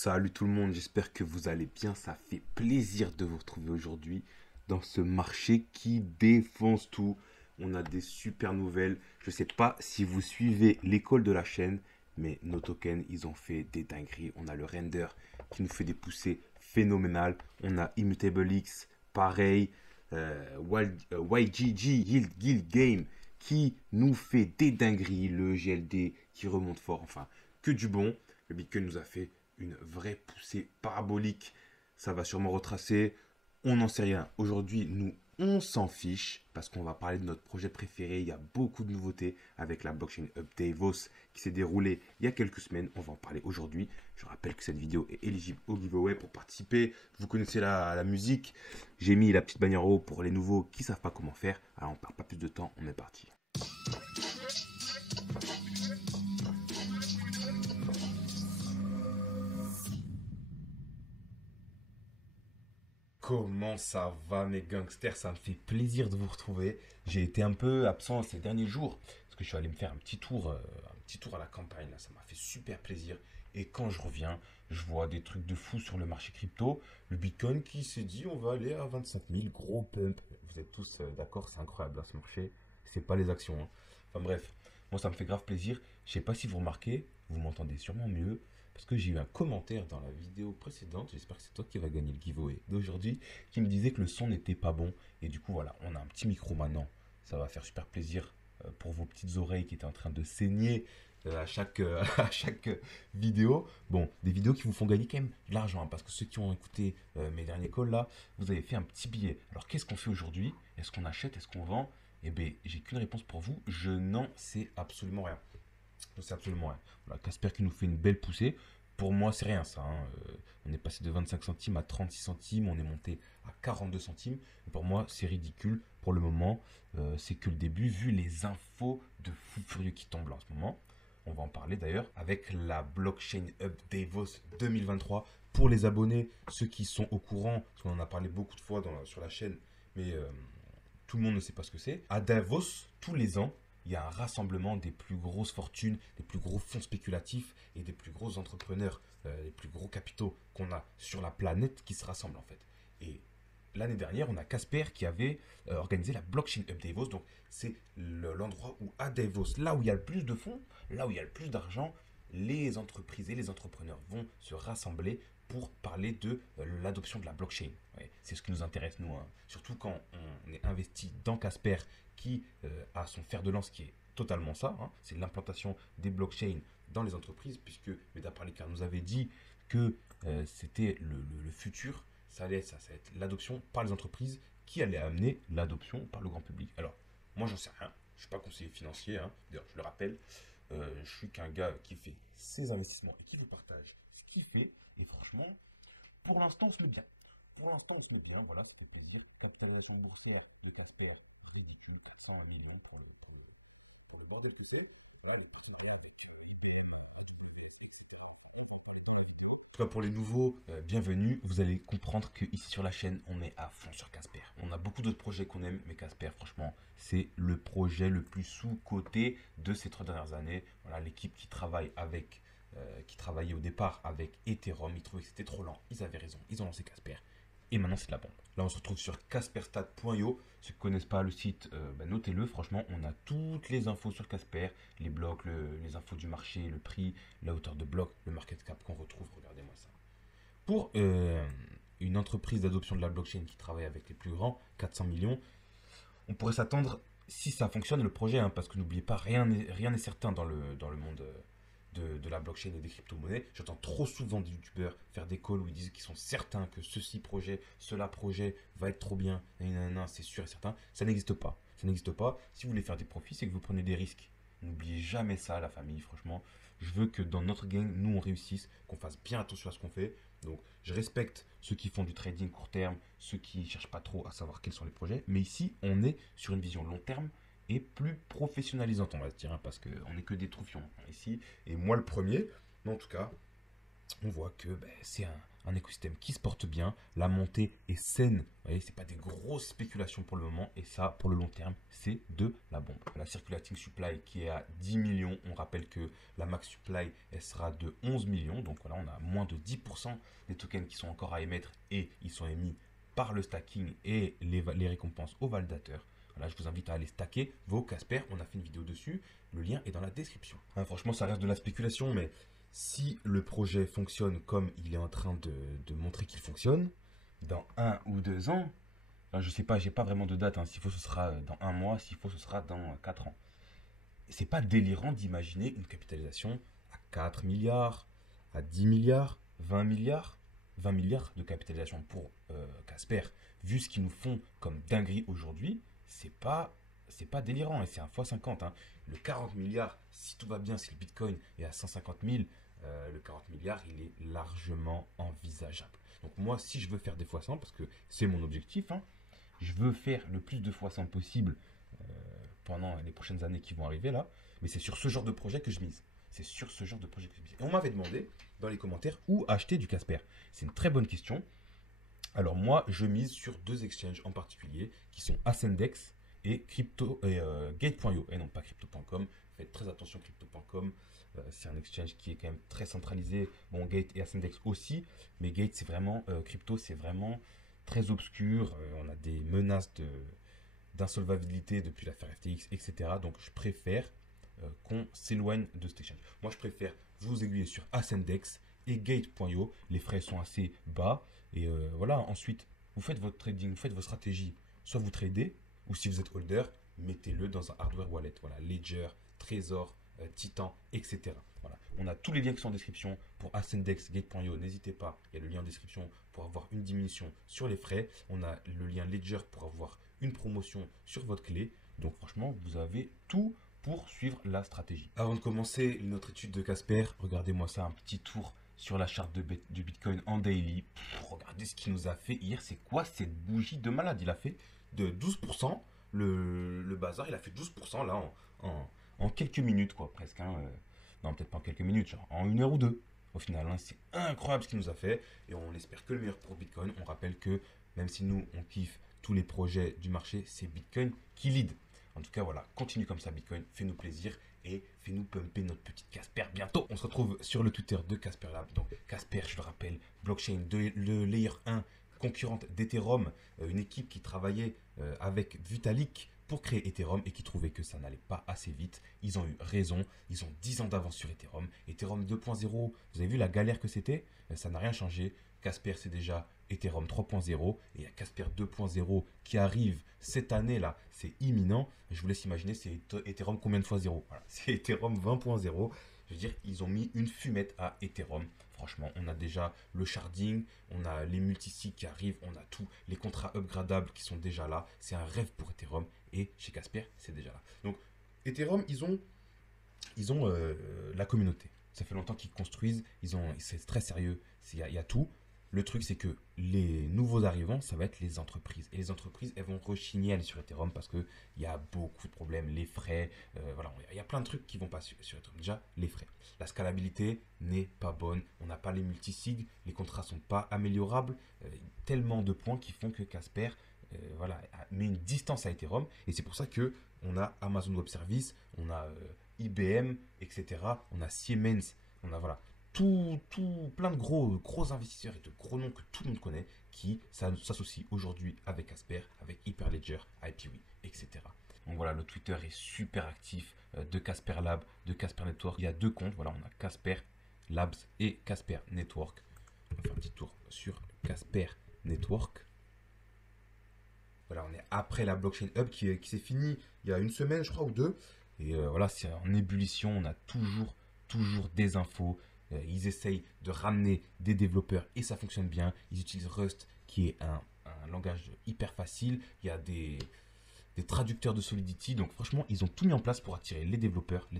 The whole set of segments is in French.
Salut tout le monde, j'espère que vous allez bien. Ça fait plaisir de vous retrouver aujourd'hui dans ce marché qui défonce tout. On a des super nouvelles. Je ne sais pas si vous suivez l'école de la chaîne, mais nos tokens, ils ont fait des dingueries. On a le render qui nous fait des poussées phénoménales. On a Immutable X, pareil. YGG, Yield Guild Game, qui nous fait des dingueries. Le GLD qui remonte fort. Enfin, que du bon. Le Bitcoin nous a fait une vraie poussée parabolique. Ça va sûrement retracer. On n'en sait rien. Aujourd'hui, nous, on s'en fiche parce qu'on va parler de notre projet préféré. Il y a beaucoup de nouveautés avec la blockchain Update Davos qui s'est déroulée il y a quelques semaines. On va en parler aujourd'hui. Je rappelle que cette vidéo est éligible au giveaway pour participer. Vous connaissez la musique. J'ai mis la petite bannière en haut pour les nouveaux qui ne savent pas comment faire. Alors on ne perd pas plus de temps. On est parti. Comment ça va mes gangsters? Ça me fait plaisir de vous retrouver. J'ai été un peu absent ces derniers jours parce que je suis allé me faire un petit tour à la campagne. Là. Ça m'a fait super plaisir. Et quand je reviens, je vois des trucs de fou sur le marché crypto. Le Bitcoin qui s'est dit on va aller à 25 000, gros pump. Vous êtes tous d'accord, c'est incroyable là, ce marché. C'est pas les actions, hein. Enfin bref, moi ça me fait grave plaisir. Je sais pas si vous remarquez, vous m'entendez sûrement mieux. Parce que j'ai eu un commentaire dans la vidéo précédente, j'espère que c'est toi qui vas gagner le giveaway d'aujourd'hui, qui me disait que le son n'était pas bon. Et du coup, voilà, on a un petit micro maintenant. Ça va faire super plaisir pour vos petites oreilles qui étaient en train de saigner à chaque vidéo. Bon, des vidéos qui vous font gagner quand même de l'argent, hein, parce que ceux qui ont écouté mes derniers calls là, vous avez fait un petit billet. Alors qu'est-ce qu'on fait aujourd'hui? Est-ce qu'on achète? Est-ce qu'on vend? Eh bien, j'ai qu'une réponse pour vous, je n'en sais absolument rien. Je sais absolument rien. Voilà, Casper qui nous fait une belle poussée. Pour moi, c'est rien ça, hein. On est passé de 25 centimes à 36 centimes, on est monté à 42 centimes. Pour moi, c'est ridicule. Pour le moment, c'est que le début, vu les infos de fou furieux qui tombent là en ce moment. On va en parler d'ailleurs avec la blockchain Up Davos 2023. Pour les abonnés, ceux qui sont au courant, parce qu'on en a parlé beaucoup de fois sur la chaîne, mais tout le monde ne sait pas ce que c'est. À Davos, tous les ans, il y a un rassemblement des plus grosses fortunes, des plus gros fonds spéculatifs et des plus gros entrepreneurs, les plus gros capitaux qu'on a sur la planète qui se rassemblent en fait. Et l'année dernière, on a Casper qui avait organisé la blockchain Up Davos. Donc, c'est l'endroit où, à Davos, là où il y a le plus de fonds, là où il y a le plus d'argent, les entreprises et les entrepreneurs vont se rassembler pour parler de l'adoption de la blockchain. Ouais, c'est ce qui nous intéresse, nous, hein. Surtout quand on est investi dans Casper, qui a son fer de lance qui est totalement ça, hein. C'est l'implantation des blockchains dans les entreprises, puisque Meda Parlikar nous avait dit que c'était le futur, ça allait être l'adoption par les entreprises qui allait amener l'adoption par le grand public. Alors, moi, j'en sais rien. Je ne suis pas conseiller financier, hein. D'ailleurs, je le rappelle, je suis qu'un gars qui fait ses investissements et qui vous partage ce qu'il fait. Et franchement, pour l'instant, on se met bien. Pour l'instant, on se met bien. Voilà, c'était pour dire 4 boursière de Casper ridicule pour 1 million pour le bord un petit peu. Là, en tout cas, pour les nouveaux, bienvenue. Vous allez comprendre que ici sur la chaîne, on est à fond sur Casper. On a beaucoup d'autres projets qu'on aime, mais Casper, franchement, c'est le projet le plus sous-coté de ces 3 dernières années. Voilà, l'équipe qui travaillait au départ avec Ethereum, ils trouvaient que c'était trop lent. Ils avaient raison, ils ont lancé Casper. Et maintenant, c'est de la bombe. Là, on se retrouve sur casperstat.io. Ceux qui ne connaissent pas le site, notez-le. Franchement, on a toutes les infos sur Casper, les blocs, les infos du marché, le prix, la hauteur de bloc, le market cap qu'on retrouve. Regardez-moi ça. Pour une entreprise d'adoption de la blockchain qui travaille avec les plus grands, 400 millions, on pourrait s'attendre, si ça fonctionne, le projet, hein, parce que n'oubliez pas, rien n'est certain dans le monde de la blockchain et des crypto-monnaies. J'entends trop souvent des youtubeurs faire des calls où ils disent qu'ils sont certains que ceci projet, cela projet va être trop bien, c'est sûr et certain. Ça n'existe pas. Ça n'existe pas. Si vous voulez faire des profits, c'est que vous prenez des risques. N'oubliez jamais ça, la famille, franchement. Je veux que dans notre gang, nous, on réussisse, qu'on fasse bien attention à ce qu'on fait. Donc, je respecte ceux qui font du trading court terme, ceux qui ne cherchent pas trop à savoir quels sont les projets. Mais ici, on est sur une vision long terme et plus professionnalisante, on va se dire, hein, parce qu'on n'est que des troufions ici. Et moi, le premier, mais en tout cas, on voit que c'est un écosystème qui se porte bien, la montée est saine, vous voyez, c'est pas des grosses spéculations pour le moment, et ça, pour le long terme, c'est de la bombe. La circulating supply qui est à 10 millions, on rappelle que la max supply, elle sera de 11 millions, donc voilà, on a moins de 10% des tokens qui sont encore à émettre, et ils sont émis par le stacking et les récompenses aux validateurs. Voilà, je vous invite à aller stacker vos Casper, on a fait une vidéo dessus, le lien est dans la description. Hein, franchement, ça reste de la spéculation, mais si le projet fonctionne comme il est en train de montrer qu'il fonctionne, dans 1 ou 2 ans, enfin, je sais pas, j'ai pas vraiment de date, hein, s'il faut ce sera dans 1 mois, s'il faut ce sera dans 4 ans. C'est pas délirant d'imaginer une capitalisation à 4 milliards, à 10 milliards, 20 milliards, 20 milliards de capitalisation pour Casper. Vu ce qu'ils nous font comme dinguerie aujourd'hui, c'est pas délirant, et c'est un x50. Hein. Le 40 milliards, si tout va bien, si le Bitcoin est à 150 000, le 40 milliards, il est largement envisageable. Donc moi, si je veux faire des x100, parce que c'est mon objectif, hein, je veux faire le plus de x100 possible pendant les prochaines années qui vont arriver là, mais c'est sur ce genre de projet que je mise. C'est sur ce genre de projet que je mise. Et on m'avait demandé dans les commentaires où acheter du Casper. C'est une très bonne question. Alors moi, je mise sur 2 exchanges en particulier qui sont Ascendex et Gate.io, et non pas crypto.com. Faites très attention, crypto.com, c'est un exchange qui est quand même très centralisé. Bon, Gate et Ascendex aussi, mais Gate, c'est vraiment, crypto, c'est vraiment très obscur. On a des menaces d'insolvabilité depuis l'affaire FTX, etc. Donc je préfère qu'on s'éloigne de cet exchange. Moi, je préfère vous aiguiller sur Ascendex et Gate.io. Les frais sont assez bas. Et voilà, ensuite, vous faites votre trading, vous faites vos stratégies. Soit vous tradez, ou si vous êtes holder, mettez-le dans un hardware wallet. Voilà, Ledger, Trésor, Titan, etc. Voilà. On a tous les liens qui sont en description pour Ascendex, Gate.io. N'hésitez pas, il y a le lien en description pour avoir une diminution sur les frais. On a le lien Ledger pour avoir une promotion sur votre clé. Donc franchement, vous avez tout pour suivre la stratégie. Avant de commencer notre étude de Casper, regardez-moi ça, un petit tour sur la charte du Bitcoin en daily. Regardez ce qu'il nous a fait hier. C'est quoi cette bougie de malade? Il a fait de 12%. Le bazar, il a fait 12% là en quelques minutes, quoi, presque. Hein. Non, peut-être pas en quelques minutes, genre en 1 heure ou 2. Au final, hein, c'est incroyable ce qu'il nous a fait. Et on espère que le meilleur pour Bitcoin. On rappelle que même si nous, on kiffe tous les projets du marché, c'est Bitcoin qui lead. En tout cas, voilà, continue comme ça, Bitcoin, fais-nous plaisir et fais-nous pumper notre petite Casper bientôt. On se retrouve sur le Twitter de Casper Lab. Donc, Casper, je le rappelle, blockchain, le layer 1, concurrente d'Ethereum, une équipe qui travaillait avec Vitalik pour créer Ethereum et qui trouvait que ça n'allait pas assez vite. Ils ont eu raison, ils ont 10 ans d'avance sur Ethereum. Ethereum 2.0, vous avez vu la galère que c'était? Ça n'a rien changé. Casper, c'est déjà Ethereum 3.0 et il y a Casper 2.0 qui arrive cette année-là, c'est imminent. Je vous laisse imaginer, c'est Ethereum combien de fois 0? Voilà, c'est Ethereum 20.0. Je veux dire, ils ont mis une fumette à Ethereum. Franchement, on a déjà le sharding, on a les multisigs qui arrivent, on a tout, les contrats upgradables qui sont déjà là. C'est un rêve pour Ethereum et chez Casper, c'est déjà là. Donc, Ethereum, ils ont la communauté. Ça fait longtemps qu'ils construisent, c'est très sérieux, il y a tout. Le truc, c'est que les nouveaux arrivants, ça va être les entreprises. Et les entreprises, elles vont rechigner à aller sur Ethereum parce qu'il y a beaucoup de problèmes. Les frais, voilà, il y a plein de trucs qui vont pas sur Ethereum. Déjà, les frais. La scalabilité n'est pas bonne. On n'a pas les multisigs. Les contrats sont pas améliorables. Tellement de points qui font que Casper voilà, met une distance à Ethereum. Et c'est pour ça que on a Amazon Web Services, on a IBM, etc. On a Siemens, on a voilà. Plein de gros investisseurs et de gros noms que tout le monde connaît qui s'associent aujourd'hui avec Casper, avec Hyperledger, IPW, etc. Donc voilà, le Twitter est super actif de Casper Lab, de Casper Network. Il y a 2 comptes, voilà, on a Casper Labs et Casper Network. On va faire un petit tour sur Casper Network. Voilà, on est après la Blockchain Hub qui s'est fini il y a 1 semaine, je crois, ou 2. Et voilà, c'est en ébullition, on a toujours des infos. Ils essayent de ramener des développeurs et ça fonctionne bien. Ils utilisent Rust qui est un langage hyper facile. Il y a des traducteurs de Solidity. Donc franchement, ils ont tout mis en place pour attirer les développeurs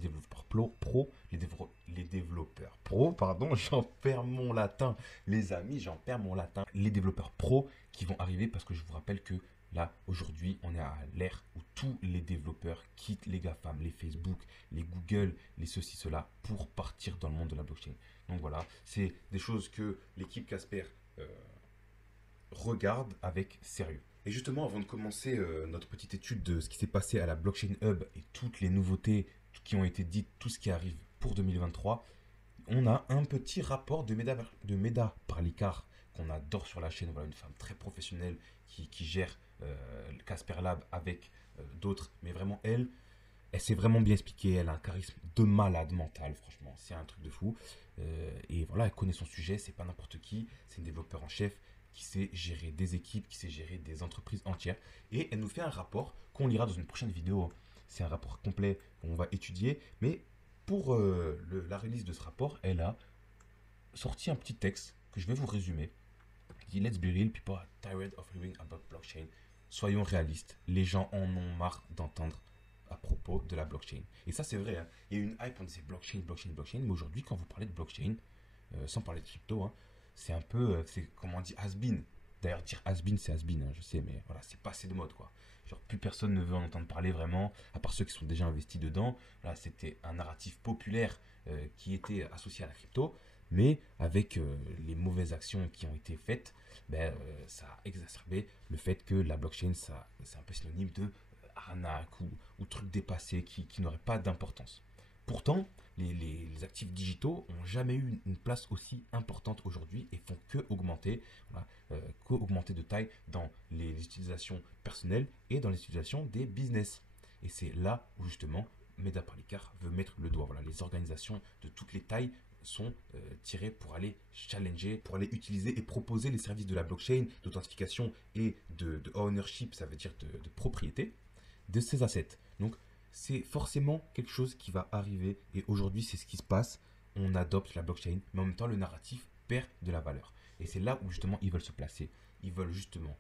pro, les développeurs pro, pardon, j'en perds mon latin. Les amis, j'en perds mon latin. Les développeurs pro qui vont arriver parce que je vous rappelle que Là, aujourd'hui, on est à l'ère où tous les développeurs quittent les GAFAM, les Facebook, les Google, les ceci, cela, pour partir dans le monde de la blockchain. Donc voilà, c'est des choses que l'équipe Casper regarde avec sérieux. Et justement, avant de commencer notre petite étude de ce qui s'est passé à la Blockchain Hub et toutes les nouveautés qui ont été dites, tout ce qui arrive pour 2023, on a un petit rapport de Meda Parlikar qu'on adore sur la chaîne. Voilà, une femme très professionnelle qui gère Casper Lab avec d'autres. Mais vraiment, elle s'est vraiment bien expliquée. Elle a un charisme de malade mental, franchement. C'est un truc de fou. Et voilà, elle connaît son sujet. C'est pas n'importe qui. C'est une développeur en chef qui sait gérer des équipes, qui sait gérer des entreprises entières. Et elle nous fait un rapport qu'on lira dans une prochaine vidéo. C'est un rapport complet qu'on va étudier. Mais pour la release de ce rapport, elle a sorti un petit texte que je vais vous résumer. Qui dit Let's be real, people are tired of hearing about blockchain. Soyons réalistes, les gens en ont marre d'entendre à propos de la blockchain. Et ça, c'est vrai. Hein. Il y a eu une hype, on disait blockchain, blockchain, blockchain. Mais aujourd'hui, quand vous parlez de blockchain, sans parler de crypto, hein, c'est un peu, c'est comment on dit, has-been. D'ailleurs, dire has-been, c'est has-been, hein, je sais, mais voilà, c'est passé de mode, quoi. Genre, plus personne ne veut en entendre parler vraiment, à part ceux qui sont déjà investis dedans. Là, c'était un narratif populaire qui était associé à la crypto, mais avec les mauvaises actions qui ont été faites, ben, ça a exacerbé le fait que la blockchain, ça, c'est un peu synonyme de arnaque ou truc dépassé qui n'aurait pas d'importance. Pourtant, les actifs digitaux n'ont jamais eu une place aussi importante aujourd'hui et font que augmenter, voilà, de taille dans les utilisations personnelles et dans les utilisations des business. Et c'est là où justement Meda Parlikar veut mettre le doigt. Voilà, les organisations de toutes les tailles sont tirées pour aller challenger, pour aller utiliser et proposer les services de la blockchain, d'authentification et de ownership, ça veut dire de propriété, de ces assets. Donc, c'est forcément quelque chose qui va arriver et aujourd'hui, c'est ce qui se passe. On adopte la blockchain, mais en même temps, le narratif perd de la valeur. Et c'est là où justement ils veulent se placer. Ils veulent justement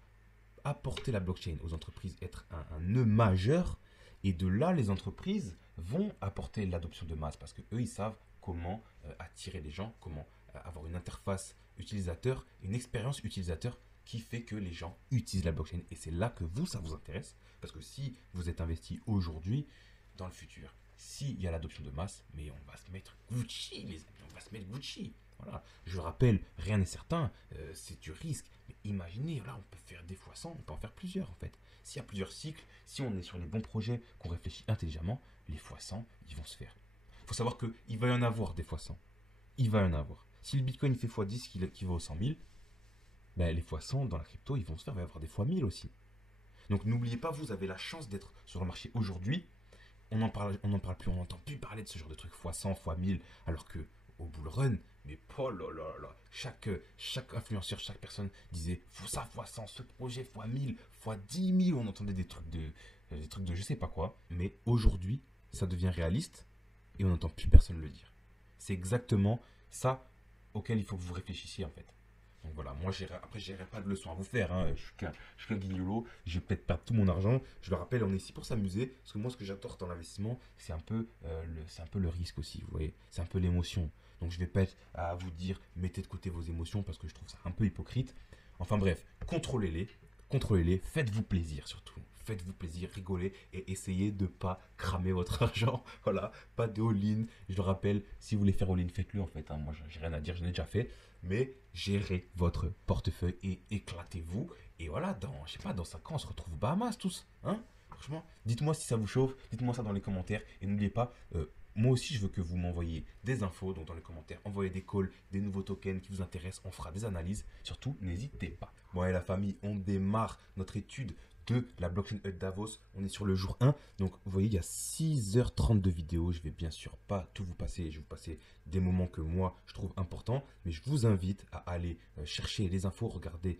apporter la blockchain aux entreprises, être un nœud majeur. Et de là, les entreprises vont apporter l'adoption de masse parce qu'eux, ils savent comment attirer les gens, comment avoir une interface utilisateur, une expérience utilisateur qui fait que les gens utilisent la blockchain. Et c'est là que vous, ça vous intéresse. Parce que si vous êtes investi aujourd'hui, dans le futur, s'il y a l'adoption de masse, mais on va se mettre Gucci, les amis, on va se mettre Gucci. Voilà. Je rappelle, rien n'est certain, c'est du risque. Mais imaginez, là, on peut faire des fois 100, on peut en faire plusieurs en fait. S'il y a plusieurs cycles, si on est sur les bons projets, qu'on réfléchit intelligemment, les fois 100, ils vont se faire. Il faut savoir qu'il va y en avoir des fois 100. Il va y en avoir. Si le Bitcoin fait x10 qui vaut 100 000, ben, les fois 100 dans la crypto, ils vont se faire. Il va y avoir des fois 1000 aussi. Donc n'oubliez pas, vous avez la chance d'être sur le marché aujourd'hui. On n'en parle plus, on n'entend plus parler de ce genre de trucs x100, x1000, alors que au bull run, mais oh là là là, chaque influenceur, chaque personne disait faut ça x100, ce projet x1000, x10 000, on entendait des trucs de je sais pas quoi. Mais aujourd'hui, ça devient réaliste et on n'entend plus personne le dire. C'est exactement ça auquel il faut que vous réfléchissiez en fait. Donc voilà, moi après j'irai pas de leçon à vous faire, hein. Je suis qu'un guignolo, je vais peut-être perdre tout mon argent. Je le rappelle, on est ici pour s'amuser, parce que moi ce que j'adore dans l'investissement, c'est un peu le risque aussi, vous voyez, c'est un peu l'émotion. Donc je vais pas être à vous dire mettez de côté vos émotions parce que je trouve ça un peu hypocrite. Enfin bref, contrôlez-les, faites-vous plaisir surtout. Faites-vous plaisir, rigolez et essayez de ne pas cramer votre argent. Voilà, pas de all-in. Je le rappelle, si vous voulez faire all-in, faites-le en fait. Hein. Moi, j'ai rien à dire, je l'ai déjà fait. Mais gérez votre portefeuille et éclatez-vous. Et voilà, je sais pas, dans 5 ans, on se retrouve aux Bahamas tous. Hein. Franchement, dites-moi si ça vous chauffe, dites-moi ça dans les commentaires. Et n'oubliez pas, moi aussi, je veux que vous m'envoyiez des infos. Donc, dans les commentaires, envoyez des calls, des nouveaux tokens qui vous intéressent. On fera des analyses. Surtout, n'hésitez pas. Bon, et la famille, on démarre notre étude de la blockchain Hub Davos. On est sur le jour 1. Donc, vous voyez, il y a 6h30 de vidéo. Je vais bien sûr pas tout vous passer. Je vais vous passer des moments que moi, je trouve importants. Mais je vous invite à aller chercher les infos, regarder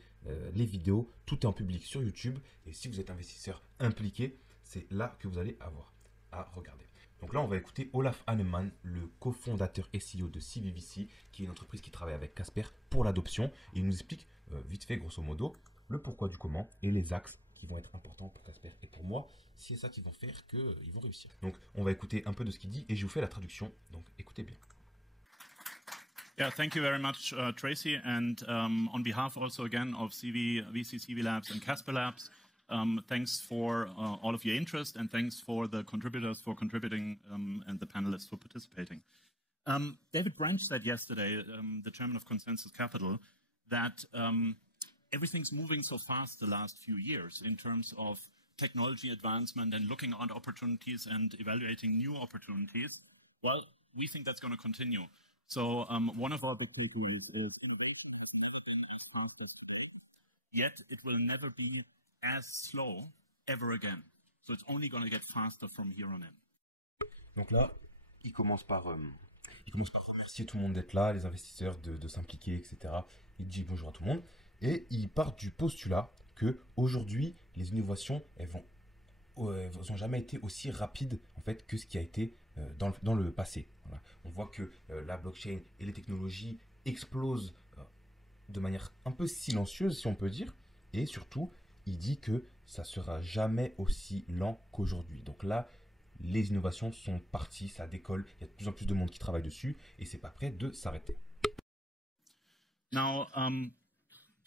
les vidéos. Tout est en public sur YouTube. Et si vous êtes investisseur impliqué, c'est là que vous allez avoir à regarder. Donc là, on va écouter Olaf Hannemann, le cofondateur SEO de CVVC, qui est une entreprise qui travaille avec Casper pour l'adoption. Et il nous explique vite fait, grosso modo, le pourquoi du comment et les axes qui vont être importants pour Casper et pour moi. C'est ça qui vont faire qu'ils vont réussir. Donc, on va écouter un peu de ce qu'il dit et je vous fais la traduction. Donc, écoutez bien. Yeah, thank you very much, Tracy. And on behalf also again of VC CV Labs and Casper Labs, Thanks for all of your interest, and thanks for the contributors for contributing and the panelists for participating. David Branch said yesterday, the chairman of Consensus Capital, that everything's moving so fast the last few years in terms of technology advancement and looking at opportunities and evaluating new opportunities. Well, we think that's going to continue. So one of our big takeaways is innovation has never been as fast as today, yet it will never be as slow ever again. So it's only going to get faster from here on in. Donc là, il commence par remercier tout le monde d'être là, les investisseurs de s'impliquer, etc. Il dit bonjour à tout le monde et il part du postulat que aujourd'hui les innovations elles ont jamais été aussi rapides en fait que ce qui a été dans le passé. Voilà. On voit que la blockchain et les technologies explosent de manière un peu silencieuse, si on peut dire, et surtout il dit que ça sera jamais aussi lent qu'aujourd'hui. Donc là, les innovations sont parties, ça décolle, il y a de plus en plus de monde qui travaille dessus et c'est pas prêt de s'arrêter. Now,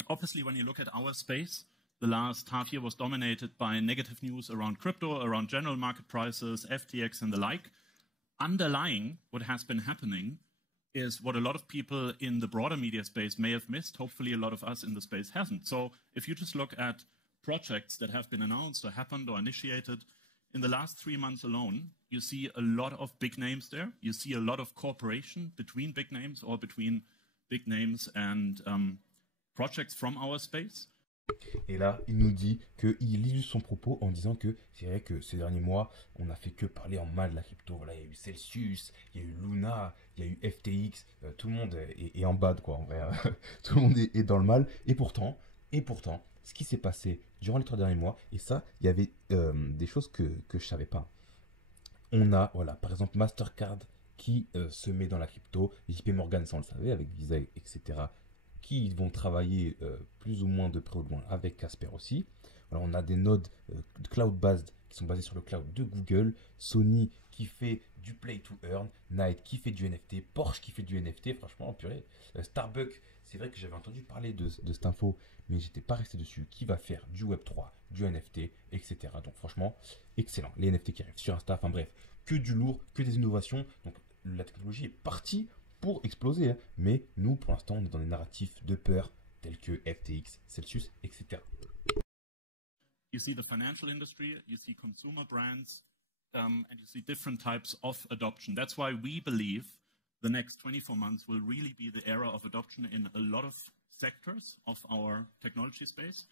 obviously, when you look at our space, the last half year was dominated by negative news around crypto, around general market prices, FTX, and the like. Underlying what has been happening is what a lot of people in the broader media space may have missed. Hopefully, a lot of us in the space hasn't. So if you just look at projects that have been announced or happened or initiated, in the last 3 months alone, you see a lot of big names there. You see a lot of cooperation between big names or between big names and projects from our space. Et là, il nous dit qu'il illustre son propos en disant que c'est vrai que ces derniers mois, on n'a fait que parler en mal de la crypto. Voilà, il y a eu Celsius, il y a eu Luna, il y a eu FTX, tout le monde est en bad, quoi, en vrai. Tout le monde est dans le mal. Et pourtant, ce qui s'est passé durant les 3 derniers mois, et ça, il y avait des choses que je ne savais pas. On a, voilà, par exemple, Mastercard qui se met dans la crypto, JP Morgan, ça on le savait, avec Visa, etc., qui vont travailler plus ou moins de près ou de loin avec Casper aussi. Alors, on a des nodes cloud-based qui sont basés sur le cloud de Google, Sony qui fait du play to earn, Nike qui fait du NFT, Porsche qui fait du NFT, franchement, purée. Starbucks, c'est vrai que j'avais entendu parler de cette info, mais j'étais pas resté dessus, qui va faire du Web3, du NFT, etc. Donc franchement, excellent. Les NFT qui arrivent sur Insta, enfin bref, que du lourd, que des innovations. Donc la technologie est partie pour exploser, hein. Mais nous, pour l'instant, on est dans des narratifs de peur tels que FTX, Celsius, etc. You see the financial industry, you see consumer brands, and you see different types of adoption. That's why we believe the next 24 months will really be the era of adoption in a lot of sectors of our technology space.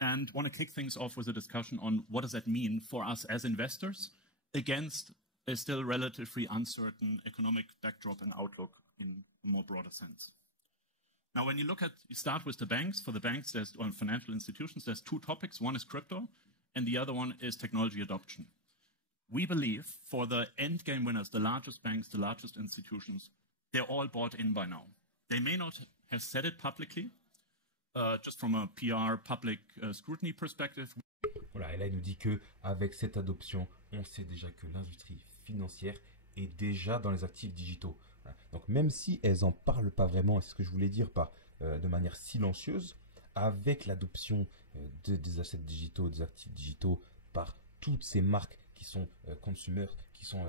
And want to kick things off with a discussion on what does that mean for us as investors against a still relatively uncertain economic backdrop and outlook in a more broader sense. Now, when you start with the banks. For the banks, or financial institutions, there's 2 topics. One is crypto, and the other one is technology adoption. We believe for the end game winners, the largest banks, the largest institutions, they're all bought in by now. They may not have said it publicly, just from a PR public scrutiny perspective. Voilà, et là, il nous dit qu'avec cette adoption, on sait déjà que l'industrie financière est déjà dans les actifs digitaux. Voilà. Donc, même si elles n'en parlent pas vraiment, et c'est ce que je voulais dire de manière silencieuse, avec l'adoption des assets digitaux, des actifs digitaux par toutes ces marques qui sont consumers, qui sont,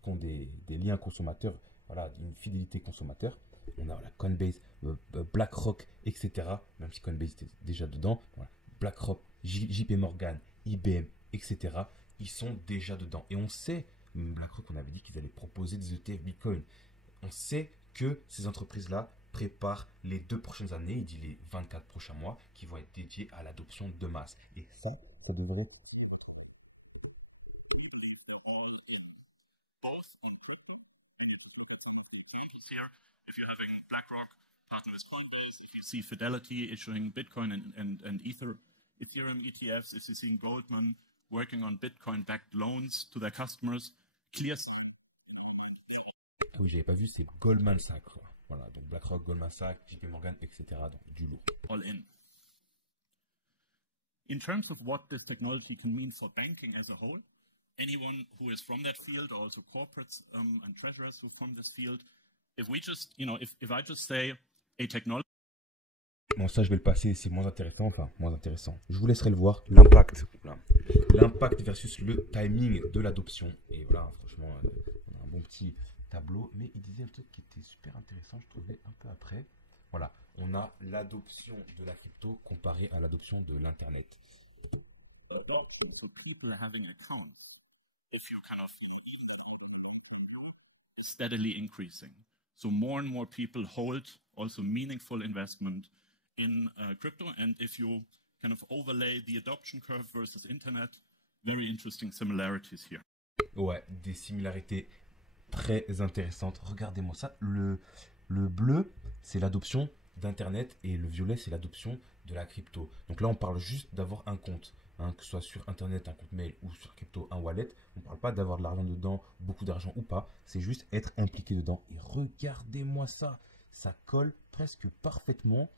qui ont des liens consommateurs, voilà, une fidélité consommateur. On a Coinbase, BlackRock, etc. Même si Coinbase était déjà dedans. Voilà. BlackRock, JP Morgan, IBM, etc. Ils sont déjà dedans. Et on sait, BlackRock, on avait dit qu'ils allaient proposer des ETF Bitcoin. On sait que ces entreprises-là préparent les 2 prochaines années, il dit les 24 prochains mois, qui vont être dédiés à l'adoption de masse. Et ça devrait... If you're having BlackRock partner with Coinbase, if you see Fidelity issuing Bitcoin and Ethereum ETFs, if you're seeing Goldman working on Bitcoin-backed loans to their customers, clear. Ah oui, j'avais pas vu, c'est Goldman Sachs. Voilà, donc BlackRock, Goldman Sachs, JP Morgan, etc. Donc du lourd. All in. In terms of what this technology can mean for banking as a whole, anyone who is from that field, or also corporates and treasurers who are from this field, if we just, if I just say a technology. Bon, ça, je vais le passer, c'est moins intéressant. Enfin, moins intéressant. Je vous laisserai le voir. L'impact. Voilà. L'impact versus le timing de l'adoption. Et voilà, franchement, on a un bon petit tableau. Mais il disait un truc qui était super intéressant, je trouvais, un peu après. Voilà, on a l'adoption de la crypto comparée à l'adoption de l'Internet. For people having accounts, if you kind of steadily increasing. So more and more people hold also meaningful investment in crypto. And if you kind of overlay the adoption curve versus internet, very interesting similarities here. Ouais, des similarités très intéressantes. Regardez-moi ça. Le bleu, c'est l'adoption d'Internet et le violet, c'est l'adoption de la crypto. Donc là, on parle juste d'avoir un compte. Hein, que ce soit sur Internet, un compte mail ou sur crypto, un wallet. On ne parle pas d'avoir de l'argent dedans, beaucoup d'argent ou pas. C'est juste être impliqué dedans. Et regardez-moi ça. Ça colle presque parfaitement.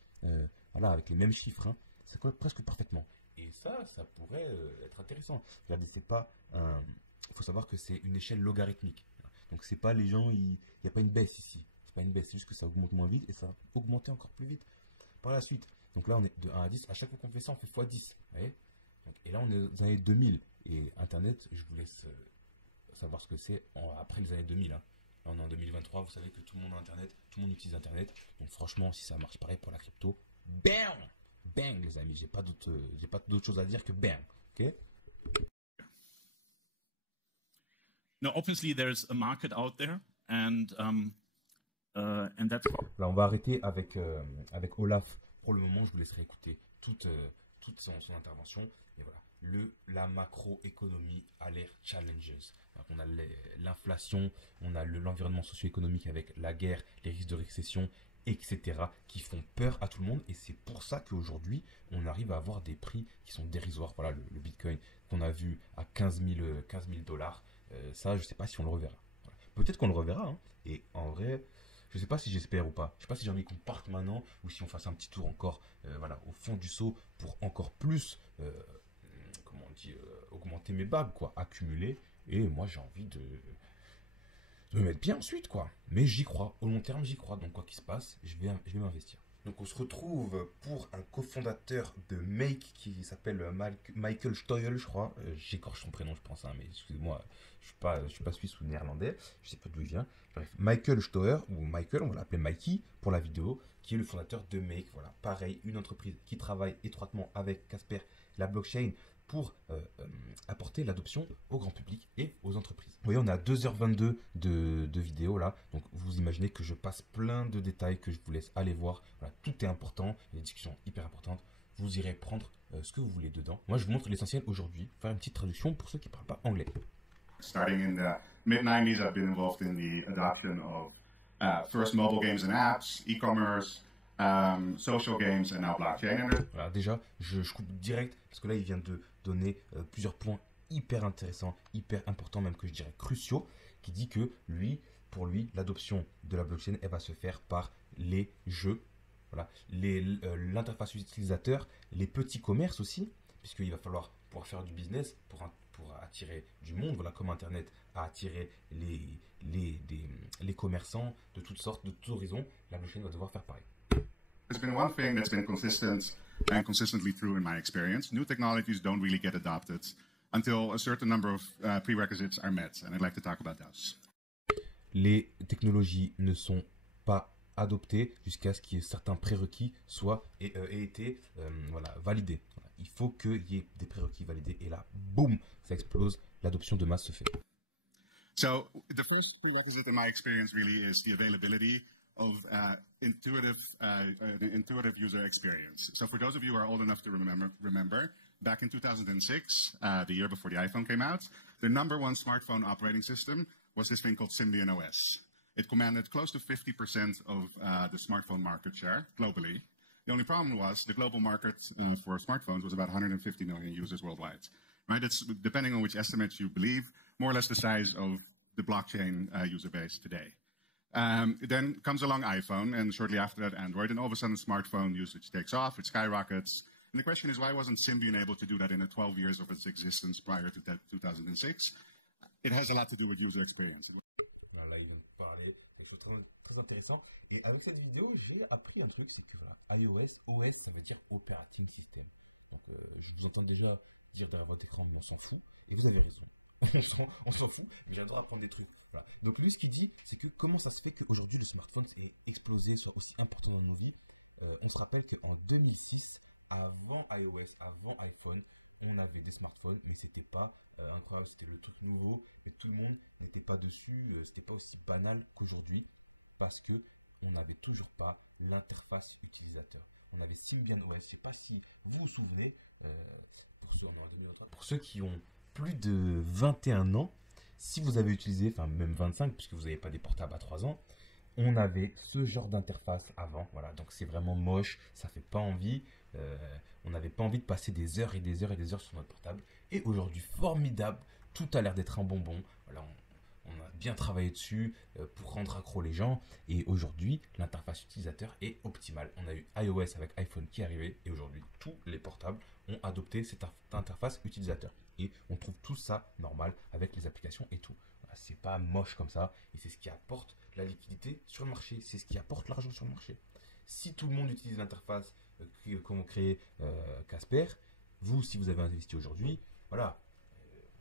Voilà, avec les mêmes chiffres. Hein, ça colle presque parfaitement. Et ça pourrait être intéressant. Regardez, c'est pas un... Il faut savoir que c'est une échelle logarithmique. Donc c'est pas les gens, il n'y a pas une baisse ici. C'est pas une baisse, c'est juste que ça augmente moins vite et ça va augmenter encore plus vite par la suite. Donc là, on est de 1 à 10. À chaque fois qu'on fait ça, on fait x10. Vous voyez? Et là, on est dans les années 2000. Et Internet, je vous laisse savoir ce que c'est après les années 2000. Hein. Là, on est en 2023. Vous savez que tout le monde a Internet. Tout le monde utilise Internet. Donc franchement, si ça marche pareil pour la crypto, bang! Bang, les amis. J'ai pas d'autre chose à dire que bang. Ok? Now, obviously, there's a market out there. And that's... Là, on va arrêter avec Olaf. Pour le moment, je vous laisserai écouter toute son intervention. Et voilà, la macroéconomie a l'air challenges. Alors, on a l'inflation, on a l'environnement socio-économique avec la guerre, les risques de récession, etc. qui font peur à tout le monde. Et c'est pour ça qu'aujourd'hui, on arrive à avoir des prix qui sont dérisoires. Voilà, le Bitcoin qu'on a vu à 15 000 $. Ça, je ne sais pas si on le reverra. Voilà. Peut-être qu'on le reverra. Hein. Et en vrai... Je ne sais pas si j'espère ou pas. Je ne sais pas si j'ai envie qu'on parte maintenant ou si on fasse un petit tour encore voilà, au fond du seau pour encore plus comment on dit, augmenter mes bagues, quoi, accumuler. Et moi, j'ai envie de me mettre bien ensuite, quoi. Mais j'y crois. Au long terme, j'y crois. Donc, quoi qu'il se passe, je vais m'investir. Donc, on se retrouve pour un cofondateur de Make qui s'appelle Michael Steuel, je crois. J'écorche son prénom, je pense, hein, mais excusez-moi, je suis pas suisse ou néerlandais. Je sais pas d'où il vient. Bref, Michael Steuer, ou Michael, on va l'appeler Mikey pour la vidéo, qui est le fondateur de Make. Voilà, pareil, une entreprise qui travaille étroitement avec Casper, la blockchain, pour apporter l'adoption au grand public et aux entreprises. Vous voyez, on est à 2h22 de vidéo là, donc vous imaginez que je passe plein de détails que je vous laisse aller voir. Voilà, tout est important, il y a des discussions hyper importantes. Vous irez prendre ce que vous voulez dedans. Moi, je vous montre l'essentiel aujourd'hui, faire une petite traduction pour ceux qui ne parlent pas anglais. Starting in the mid-90s, I've been involved in the adoption of first mobile games and apps, e-commerce, social games, and now blockchain. Voilà, déjà, je coupe direct parce que là, il vient de donner plusieurs points hyper intéressants, hyper importants, même que je dirais cruciaux, qui dit que pour lui, l'adoption de la blockchain, elle va se faire par les jeux, voilà, l'interface utilisateur, les petits commerces aussi, puisqu'il va falloir pouvoir faire du business pour attirer du monde, voilà, comme Internet a attiré les commerçants de toutes sortes, de tous horizons, la blockchain va devoir faire pareil. There's been one thing that's been consistent and consistently true in my experience. New technologies don't really get adopted until a certain number of prerequisites are met, and I'd like to talk about those. Les technologies ne sont pas adoptées jusqu'à ce qu'il y ait certains prérequis soient et aient été validés. Voilà. Il faut qu'il y ait des prérequis validés et là, boum, ça explose, l'adoption de masse se fait. So the first prerequisite in my experience really is the availability of intuitive user experience. So for those of you who are old enough to remember, back in 2006, the year before the iPhone came out, the number one smartphone operating system was this thing called Symbian OS. It commanded close to 50% of the smartphone market share globally. The only problem was the global market for smartphones was about 150 million users worldwide. Right? It's, depending on which estimates you believe, more or less the size of the blockchain user base today. Then comes along iPhone, and shortly after that Android, and all of a sudden smartphone usage takes off, it skyrockets. And the question is, why wasn't Symbian able to do that in the 12 years of its existence prior to 2006? It has a lot to do with user experience. Là, il vient de parler, quelque chose de très intéressant. Et avec cette vidéo, j'ai appris un truc, c'est que voilà, iOS, OS, ça veut dire Operating System. Donc, je vous entends déjà dire derrière votre écran, mais on s'en fout. Et vous avez raison. On s'en fout, mais j'adore apprendre des trucs. Voilà. Donc, lui, ce qu'il dit, c'est que comment ça se fait qu'aujourd'hui, le smartphone est explosé, soit aussi important dans nos vies. On se rappelle qu'en 2006, avant iOS, avant iPhone, on avait des smartphones, mais c'était pas incroyable, c'était le truc nouveau, mais tout le monde n'était pas dessus, c'était pas aussi banal qu'aujourd'hui, parce que on n'avait toujours pas l'interface utilisateur. On avait Symbian OS, je sais pas si vous vous souvenez, pour ceux qui ont plus de 21 ans, si vous avez utilisé, enfin même 25, puisque vous n'avez pas des portables à 3 ans, on avait ce genre d'interface avant, voilà, donc c'est vraiment moche, ça fait pas envie, on n'avait pas envie de passer des heures et des heures et des heures sur notre portable, et aujourd'hui, formidable, tout a l'air d'être un bonbon, voilà, on a bien travaillé dessus pour rendre accro les gens, et aujourd'hui, l'interface utilisateur est optimale. On a eu iOS avec iPhone qui est arrivé, et aujourd'hui, tous les portables ont adopté cette interface utilisateur, et on trouve tout ça normal avec les applications et tout. Voilà, c'est pas moche comme ça, et c'est ce qui apporte la liquidité sur le marché, c'est ce qui apporte l'argent sur le marché. Si tout le monde utilise l'interface qu'ont créé Casper, vous, si vous avez investi aujourd'hui, voilà,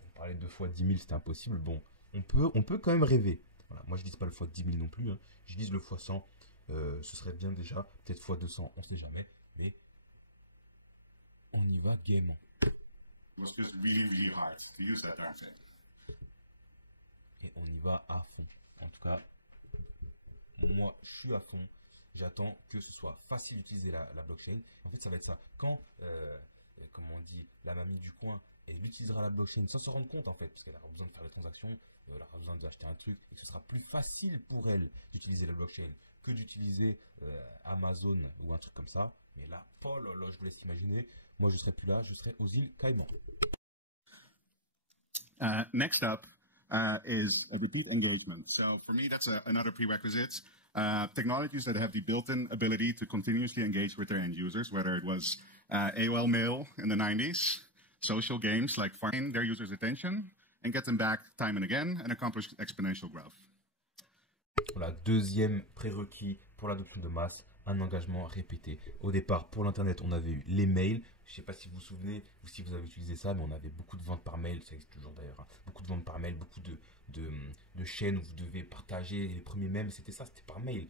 on parlait de fois 10 000, c'était impossible, bon, on peut quand même rêver. Voilà, moi, je ne dis pas le fois 10 000 non plus, hein. Je dis le fois 100, ce serait bien déjà, peut-être fois 200, on ne sait jamais, mais on y va gaiement. It was just really, really hard to use that darn thing. Et on y va à fond. En tout cas, moi, je suis à fond. J'attends que ce soit facile d'utiliser la blockchain. En fait, ça va être ça. Quand, comme on dit, la mamie du coin, elle utilisera la blockchain sans se rendre compte, en fait, parce qu'elle aura besoin de faire des transactions, elle aura besoin d'acheter un truc, et ce sera plus facile pour elle d'utiliser la blockchain que d'utiliser Amazon ou un truc comme ça. Mais là, oh là là, je vous laisse imaginer, moi, je ne serai plus là, je serai aux îles Caïmans. Next up is a deep engagement. So for me, that's another prerequisite. Technologies that have the built-in ability to continuously engage with their end users, whether it was AOL Mail in the 90s, social games like find their users' attention and get them back time and again and accomplish exponential growth. Voilà, deuxième prérequis pour l'adoption de masse, un engagement répété. Au départ, pour l'Internet, on avait eu les mails. Je ne sais pas si vous vous souvenez ou si vous avez utilisé ça, mais on avait beaucoup de ventes par mail. Ça existe toujours d'ailleurs. Hein. Beaucoup de ventes par mail, beaucoup de chaînes où vous devez partager. Les premiers mèmes, c'était ça, c'était par mail.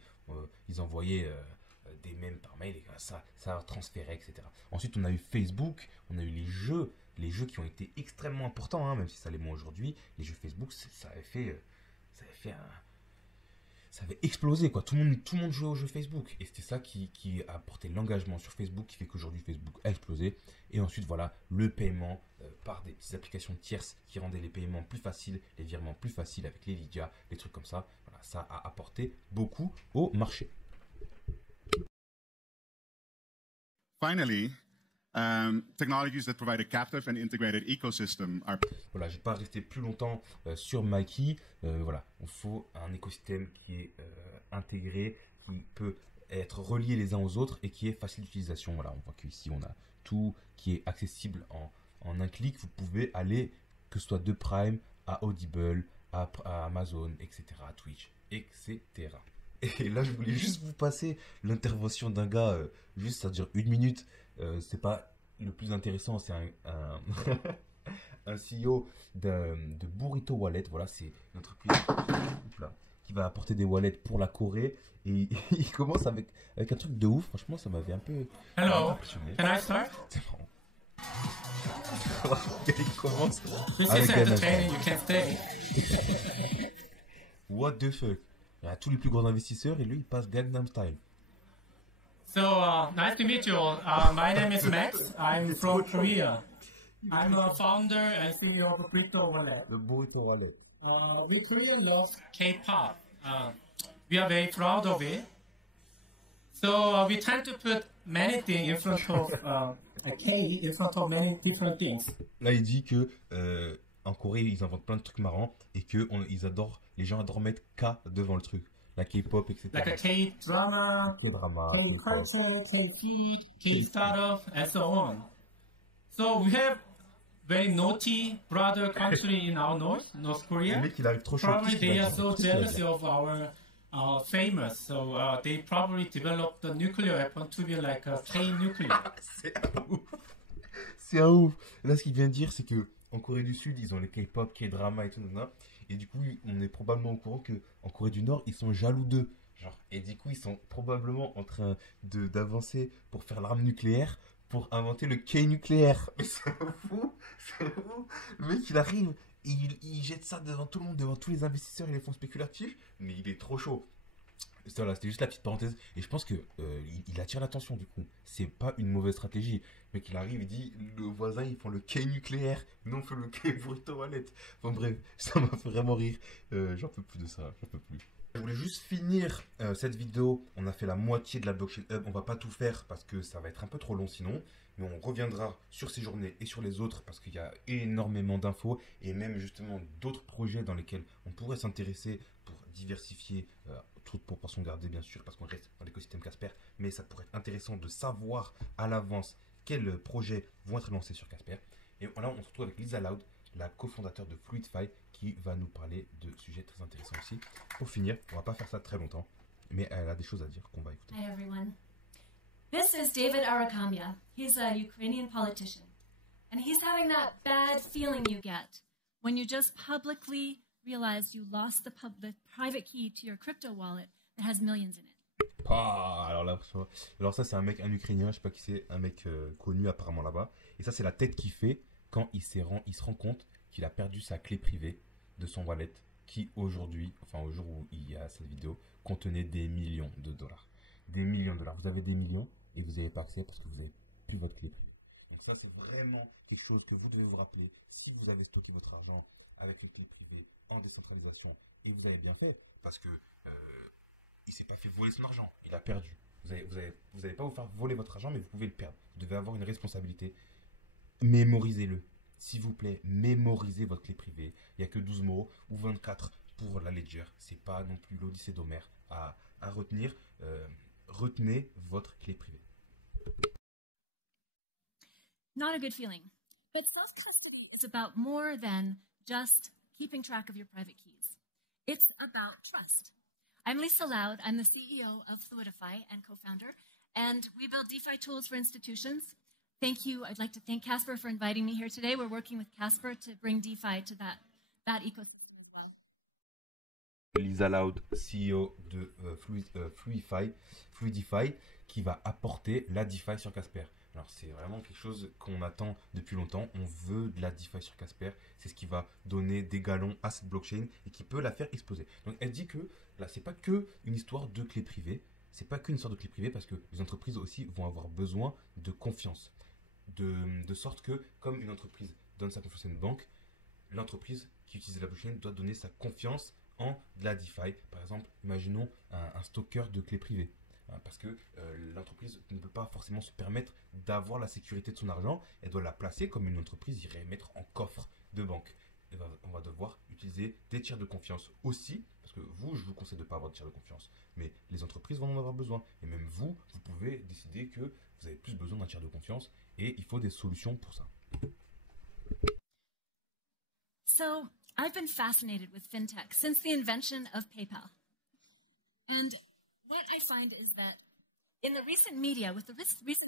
Ils envoyaient des mèmes par mail et ça transférait, etc. Ensuite, on a eu Facebook, on a eu les jeux qui ont été extrêmement importants, hein, même si ça l'est moins aujourd'hui. Les jeux Facebook, ça avait explosé, quoi. Tout le monde jouait aux jeux Facebook. Et c'était ça qui a apporté l'engagement sur Facebook, qui fait qu'aujourd'hui Facebook a explosé. Et ensuite, voilà, le paiement par des petites applications tierces qui rendaient les paiements plus faciles, les virements plus faciles avec les Lydia, des trucs comme ça. Voilà, ça a apporté beaucoup au marché. Finally, technologies that provide a captive and integrated ecosystem are... Voilà, je ne vais pas rester plus longtemps sur Mikey. Voilà, il faut un écosystème qui est intégré, qui peut être relié les uns aux autres et qui est facile d'utilisation. Voilà, on voit qu'ici, on a tout qui est accessible en un clic. Vous pouvez aller, que ce soit de Prime à Audible, à Amazon, etc., à Twitch, etc. Et là, je voulais juste vous passer l'intervention d'un gars, juste, ça dure 1 minute. C'est pas le plus intéressant, c'est un CEO de Burrito Wallet. Voilà, c'est une entreprise qui va apporter des wallets pour la Corée. Et il commence avec un truc de ouf. Franchement, ça m'avait un peu impressionné. Can I start? C'est marrant. Il commence This avec is un entertaining, you can stay. What the fuck? Il y a tous les plus grands investisseurs et lui, il passe Gangnam Style. So, nice to meet you. My name is Max. I'm from Korea. I'm a founder and CEO of Burrito Wallet. Le Burrito Wallet. We Korean love K-pop. We are very proud of it. So we tend to put many things in front of a K in front of many different things. Là, il dit que en Corée, ils inventent plein de trucs marrants et que les gens adorent mettre K devant le truc. La K-pop, etc. Like a K-drama, K-drama, K-culture, K-feed, K-startup, and so on. So we have very naughty brother country in our North Le Korea. mec, il arrive trop chaud. Probably they are so jealous of our famous. So they probably developed the nuclear weapon to be like a chain nuclear. C'est un ouf. C'est un ouf. Là, ce qu'il vient de dire, c'est que en Corée du Sud, ils ont les K-pop, K-drama et tout, nanana. Et du coup, on est probablement au courant que en Corée du Nord, ils sont jaloux d'eux. Genre, et du coup, ils sont probablement en train d'avancer pour faire l'arme nucléaire, pour inventer le K-nucléaire. Mais c'est fou, c'est fou. Le mec, il arrive, il jette ça devant tout le monde, devant tous les investisseurs et les fonds spéculatifs, mais il est trop chaud. Voilà, c'était juste la petite parenthèse. Et je pense que il attire l'attention du coup. C'est pas une mauvaise stratégie. Mais qu'il arrive, il dit le voisin, ils font le quai nucléaire, nous on fait le quai pour les toilettes. Enfin bref, ça m'a fait vraiment rire. J'en peux plus de ça, j'en peux plus. Je voulais juste finir cette vidéo. On a fait la moitié de la Blockchain Hub. On va pas tout faire parce que ça va être un peu trop long sinon. Mais on reviendra sur ces journées et sur les autres parce qu'il y a énormément d'infos et même justement d'autres projets dans lesquels on pourrait s'intéresser pour diversifier, toute proportion gardée bien sûr parce qu'on reste dans l'écosystème Casper. Mais ça pourrait être intéressant de savoir à l'avance quels projets vont être lancés sur Casper. Et là, on se retrouve avec Lisa Loud, la cofondateur de Fluidify, qui va nous parler de sujets très intéressants aussi. Pour finir, on va pas faire ça très longtemps, mais elle a des choses à dire qu'on va écouter. Hi everyone. This is David Arakamia. He's a Ukrainian politician. And he's having that bad feeling you get when you just publicly realize you lost the private key to your crypto wallet that has millions in it. Ah, alors ça c'est un Ukrainien, je sais pas qui c'est, un mec connu apparemment là-bas. Et ça c'est la tête qu'il fait quand il se rend compte qu'il a perdu sa clé privée de son wallet qui aujourd'hui, enfin au jour où il y a cette vidéo, contenait des millions de dollars. Des millions de dollars. Vous avez des millions et vous n'avez pas accès parce que vous n'avez plus votre clé privée. Donc ça c'est vraiment quelque chose que vous devez vous rappeler si vous avez stocké votre argent avec les clés privées en décentralisation. Et vous avez bien fait parce que il s'est pas fait voler son argent, il a perdu. Vous allez pas vous faire voler votre argent, mais vous pouvez le perdre. Vous devez avoir une responsabilité. Mémorisez-le. S'il vous plaît, mémorisez votre clé privée. Il n'y a que 12 mots ou 24 pour la Ledger. C'est pas non plus l'Odyssée d'Homère à retenir. Retenez votre clé privée. Not a good feeling. But self-custody is about more than just keeping track of your private keys. It's about trust. I'm Lisa Loud. I'm the CEO of Fluidify and co-founder, and we build DeFi tools for institutions. Thank you. I'd like to thank Casper for inviting me here today. We're working with Casper to bring DeFi to that ecosystem as well. Lisa Loud, CEO de Fluidify, qui va apporter la DeFi sur Casper. Alors c'est vraiment quelque chose qu'on attend depuis longtemps. On veut de la DeFi sur Casper. C'est ce qui va donner des galons à cette blockchain et qui peut la faire exploser. Donc elle dit que là, c'est pas que une histoire de clé privée. C'est pas qu'une histoire de clé privée parce que les entreprises aussi vont avoir besoin de confiance. De sorte que, comme une entreprise donne sa confiance à une banque, l'entreprise qui utilise la blockchain doit donner sa confiance en de la DeFi. Par exemple, imaginons un stockeur de clés privées. Parce que l'entreprise ne peut pas forcément se permettre d'avoir la sécurité de son argent. Elle doit la placer comme une entreprise irait mettre en coffre de banque. Et on va devoir utiliser des tiers de confiance aussi. Parce que vous, je vous conseille de ne pas avoir de tiers de confiance. Mais les entreprises vont en avoir besoin. Et même vous pouvez décider que vous avez plus besoin d'un tiers de confiance. Et il faut des solutions pour ça. So, I've been fascinated with fintech since the invention of PayPal. And what I find is that in the recent media, with the recent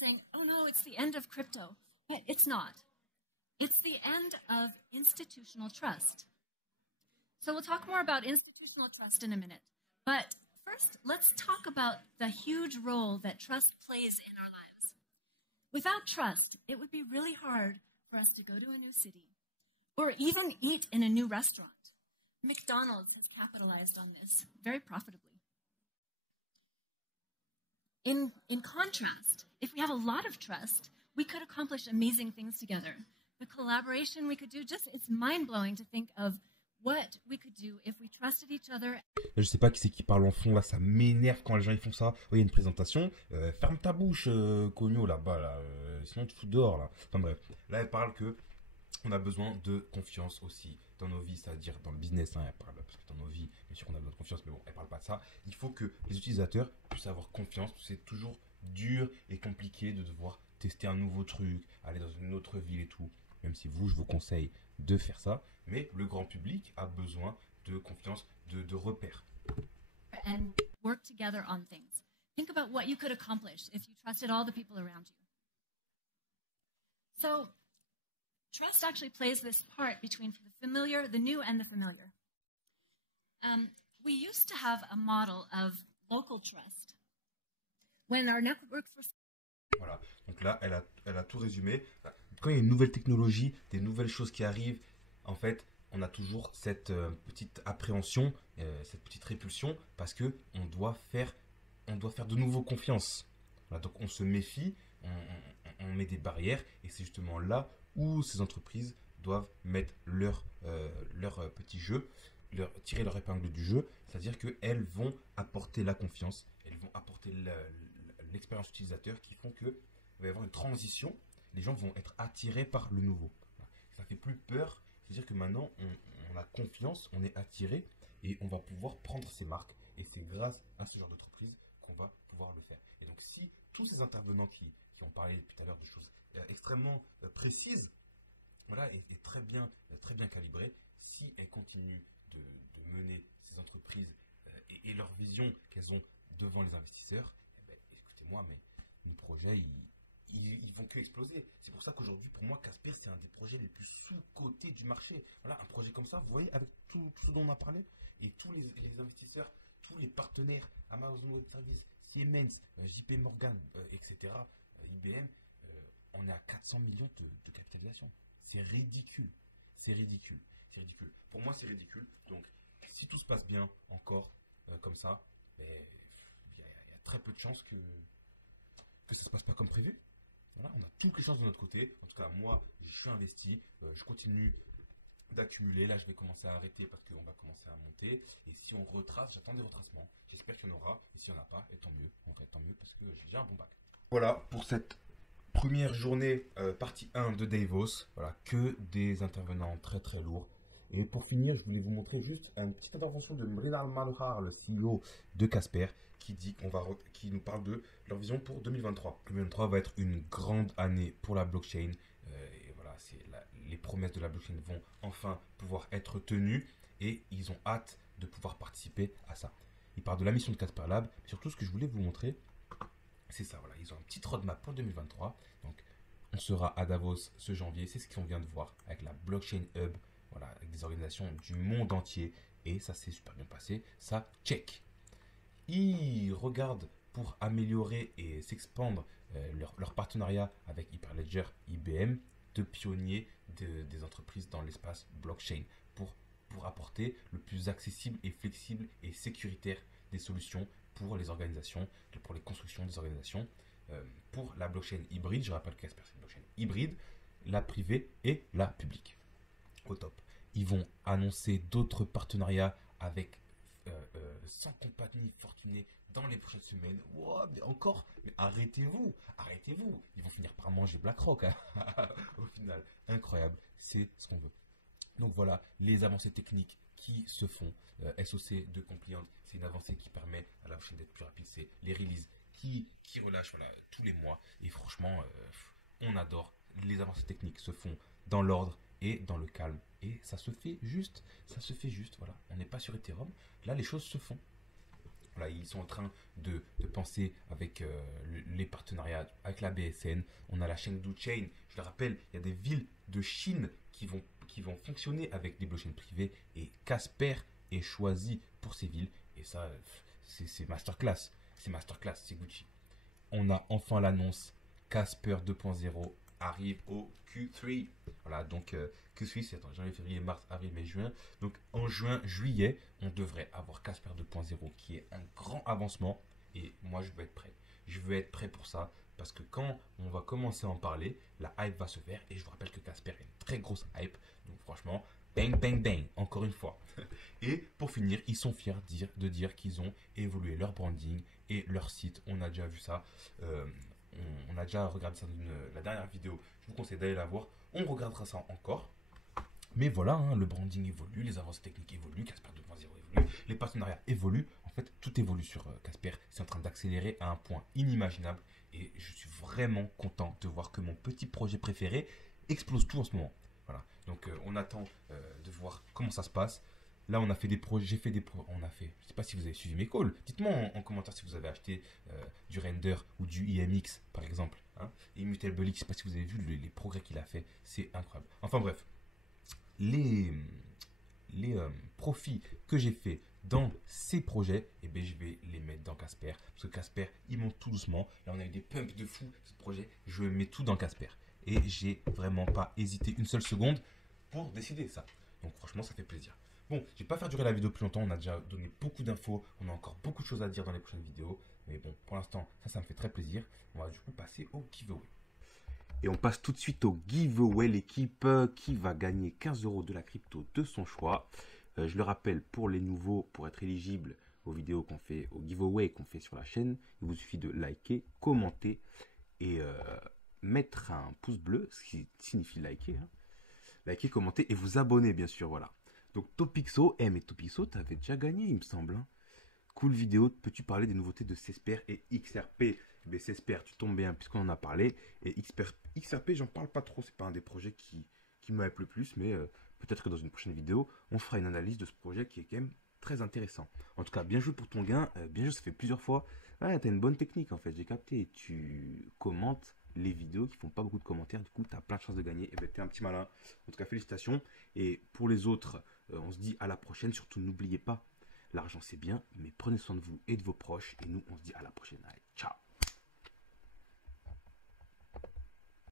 saying, oh no, it's the end of crypto. But it's not. It's the end of institutional trust. So we'll talk more about institutional trust in a minute. But first, let's talk about the huge role that trust plays in our lives. Without trust, it would be really hard for us to go to a new city or even eat in a new restaurant. McDonald's has capitalized on this very profitably. In contrast, if we have a lot of trust, we could accomplish amazing things together. The collaboration we could do, it's mind-blowing to think of what we could do if we trusted each other. Je sais pas qui c'est qui parle en fond là, ça m'énerve quand les gens ils font ça. Il y a une présentation, ferme ta bouche, Cogno là-bas, là, sinon tu te fous dehors là. Enfin bref, là elle parle que on a besoin de confiance aussi dans nos vies, c'est-à-dire dans le business, hein, elle parle, parce que dans nos vies, bien sûr on a besoin de confiance, mais bon, elle parle pas de ça. Il faut que les utilisateurs puissent avoir confiance, c'est toujours dur et compliqué de devoir tester un nouveau truc, aller dans une autre ville et tout, même si je vous conseille de faire ça, mais le grand public a besoin de confiance, de repères. And work together on things. Think about what you could accomplish if you trusted all the people around you. So, trust actually plays this part between the familiar, the new, and the familiar. We used to have a model of local trust. When our networks were... Voilà, donc là, elle a tout résumé. Quand il y a une nouvelle technologie, des nouvelles choses qui arrivent, en fait, on a toujours cette petite appréhension, cette petite répulsion, parce que on doit faire de nouveau confiance. Voilà, donc on se méfie, on met des barrières, et c'est justement là où ces entreprises doivent mettre leur petit jeu, tirer leur épingle du jeu, c'est-à-dire qu'elles vont apporter la confiance, elles vont apporter l'expérience utilisateur qui font qu'il va y avoir une transition, les gens vont être attirés par le nouveau. Voilà. Ça fait plus peur, c'est-à-dire que maintenant on a confiance, on est attiré et on va pouvoir prendre ses marques, et c'est grâce à ce genre d'entreprise qu'on va pouvoir le faire. Et donc si tous ces intervenants qui ont parlé depuis tout à l'heure de choses extrêmement précises, voilà, et très bien calibrées, si elles continuent de mener ces entreprises et leur vision qu'elles ont devant les investisseurs, eh ben, écoutez-moi, mais nos projets, ils vont que exploser. C'est pour ça qu'aujourd'hui, pour moi, Casper, c'est un des projets les plus sous-cotés du marché. Voilà, un projet comme ça, vous voyez, avec tout ce dont on a parlé, et tous les investisseurs, tous les partenaires, Amazon Web Services, Siemens, JP Morgan, etc., IBM, on est à 400 millions de capitalisation. C'est ridicule. C'est ridicule. C'est ridicule. Pour moi, c'est ridicule. Donc, si tout se passe bien encore comme ça, il y a très peu de chances que ça ne se passe pas comme prévu. Voilà, on a toutes les chances de notre côté. En tout cas, moi, je suis investi. Je continue d'accumuler. Là, je vais commencer à arrêter parce qu'on va commencer à monter. Et si on retrace, j'attends des retracements. J'espère qu'il y en aura. Et s'il n'y en a pas, et tant mieux. En fait, tant mieux parce que j'ai déjà un bon bac. Voilà pour cette première journée, partie 1 de Davos. Voilà, que des intervenants très très lourds. Et pour finir, je voulais vous montrer juste une petite intervention de Mrinal Manohar, le CEO de Casper, qui nous parle de leur vision pour 2023. 2023 va être une grande année pour la blockchain. Et voilà, les promesses de la blockchain vont enfin pouvoir être tenues et ils ont hâte de pouvoir participer à ça. Ils parlent de la mission de Casper Lab. Mais surtout, ce que je voulais vous montrer, c'est ça. Voilà, ils ont un petit roadmap pour 2023. Donc, on sera à Davos ce janvier. C'est ce qu'on vient de voir avec la Blockchain Hub. Voilà, avec des organisations du monde entier. Et ça s'est super bien passé. Ça, check. Ils regardent pour améliorer et s'expandre leur partenariat avec Hyperledger, IBM, de pionniers des entreprises dans l'espace blockchain pour apporter le plus accessible et flexible et sécuritaire des solutions pour les organisations, pour les constructions des organisations, pour la blockchain hybride. Je rappelle que Casper, c'est une blockchain hybride, la privée et la publique. Au top. Ils vont annoncer d'autres partenariats avec 100 compagnies fortunées dans les prochaines semaines. Wow, mais arrêtez-vous. Ils vont finir par manger BlackRock hein. Au final. Incroyable, c'est ce qu'on veut. Donc voilà, les avancées techniques qui se font. SOC de Compliant, c'est une avancée qui permet à la blockchain d'être plus rapide. C'est les releases qui relâchent voilà, tous les mois. Et franchement, on adore. Les avancées techniques se font dans l'ordre et dans le calme. Et ça se fait juste. Voilà. On n'est pas sur Ethereum. Là, les choses se font. Voilà, ils sont en train de penser avec les partenariats avec la BSN. On a la Chengdu Chain. Je le rappelle, il y a des villes de Chine qui vont fonctionner avec des blockchains privées. Et Casper est choisi pour ces villes. Et ça, c'est masterclass. C'est Gucci. On a enfin l'annonce. Casper 2.0 arrive au Q3. Voilà, donc Q3, c'est janvier, février, mars, avril, mai, juin. Donc en juin, juillet, on devrait avoir Casper 2.0 qui est un grand avancement. Et moi, je veux être prêt. Je veux être prêt pour ça parce que quand on va commencer à en parler, la hype va se faire. Et je vous rappelle que Casper est une très grosse hype. Donc franchement, bang, bang, bang, encore une fois. Et pour finir, ils sont fiers de dire qu'ils ont évolué leur branding et leur site. On a déjà vu ça. On a déjà regardé ça dans la dernière vidéo. Je vous conseille d'aller la voir. On regardera ça encore. Mais voilà, hein, le branding évolue, les avancées techniques évoluent, Casper 2.0 évolue, les partenariats évoluent. En fait, tout évolue sur Casper. C'est en train d'accélérer à un point inimaginable. Et je suis vraiment content de voir que mon petit projet préféré explose tout en ce moment. Voilà. Donc, on attend de voir comment ça se passe. Là, on a fait des projets, j'ai fait des projets, je sais pas si vous avez suivi mes calls. Dites-moi en commentaire si vous avez acheté du render ou du IMX, par exemple. Hein. Immutable X, je sais pas si vous avez vu les progrès qu'il a fait. C'est incroyable. Enfin bref, les profits que j'ai fait dans ces projets, eh ben, je vais les mettre dans Casper. Parce que Casper, il monte tout doucement. Là, on a eu des pumps de fou. Ce projet, je mets tout dans Casper. Et j'ai vraiment pas hésité une seule seconde pour décider ça. Donc franchement, ça fait plaisir. Bon, je vais pas faire durer la vidéo plus longtemps. On a déjà donné beaucoup d'infos. On a encore beaucoup de choses à dire dans les prochaines vidéos. Mais bon, pour l'instant, ça me fait très plaisir. On va du coup passer au giveaway. Et on passe tout de suite au giveaway. L'équipe qui va gagner 15 € de la crypto de son choix. Je le rappelle, pour les nouveaux, pour être éligible aux vidéos qu'on fait, au giveaway qu'on fait sur la chaîne, il vous suffit de liker, commenter et mettre un pouce bleu, ce qui signifie liker. Hein. Liker, commenter et vous abonner, bien sûr. Voilà. Donc Topixo, mais Topixo, tu avais déjà gagné, il me semble. Hein. Cool vidéo, peux-tu parler des nouveautés de Cesper et XRP? Mais Cesper, tu tombes bien puisqu'on en a parlé. Et XRP, j'en parle pas trop, c'est pas un des projets qui m'hype le plus, mais peut-être que dans une prochaine vidéo, on fera une analyse de ce projet qui est quand même très intéressant. En tout cas, bien joué pour ton gain, bien joué, ça fait plusieurs fois. Ouais, tu as une bonne technique en fait, j'ai capté. Tu commentes les vidéos qui font pas beaucoup de commentaires, du coup, tu as plein de chances de gagner. Et ben, tu es un petit malin. En tout cas, félicitations. Et pour les autres, on se dit à la prochaine. Surtout, n'oubliez pas, l'argent c'est bien, mais prenez soin de vous et de vos proches. Et nous, on se dit à la prochaine. Allez.